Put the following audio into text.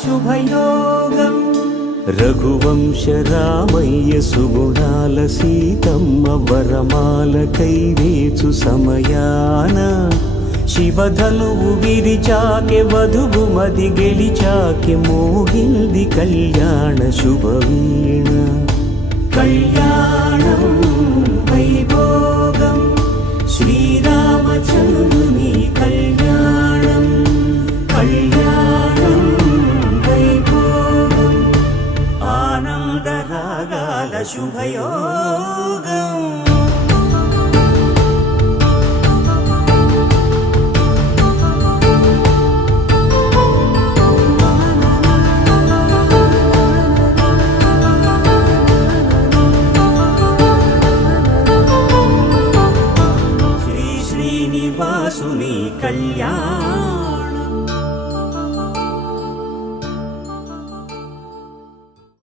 శుభయోగం రఘువంశ రామయ్య సుగుణాల సీతమ్మ వరమాల కైవేచు సమయాన శివధనువు విరిచాకె వధువు మది గెలిచాకె మోగింది కళ్యాణ శుభవీణ కళ్యాణం వైభోగం శ్రీరామచంద్రుని కళ్యాణం కళ్యాణం వైభోగం ఆనందరాగాల శుభయోగం శ్రీ శ్రీనివాసుని కళ్యాణం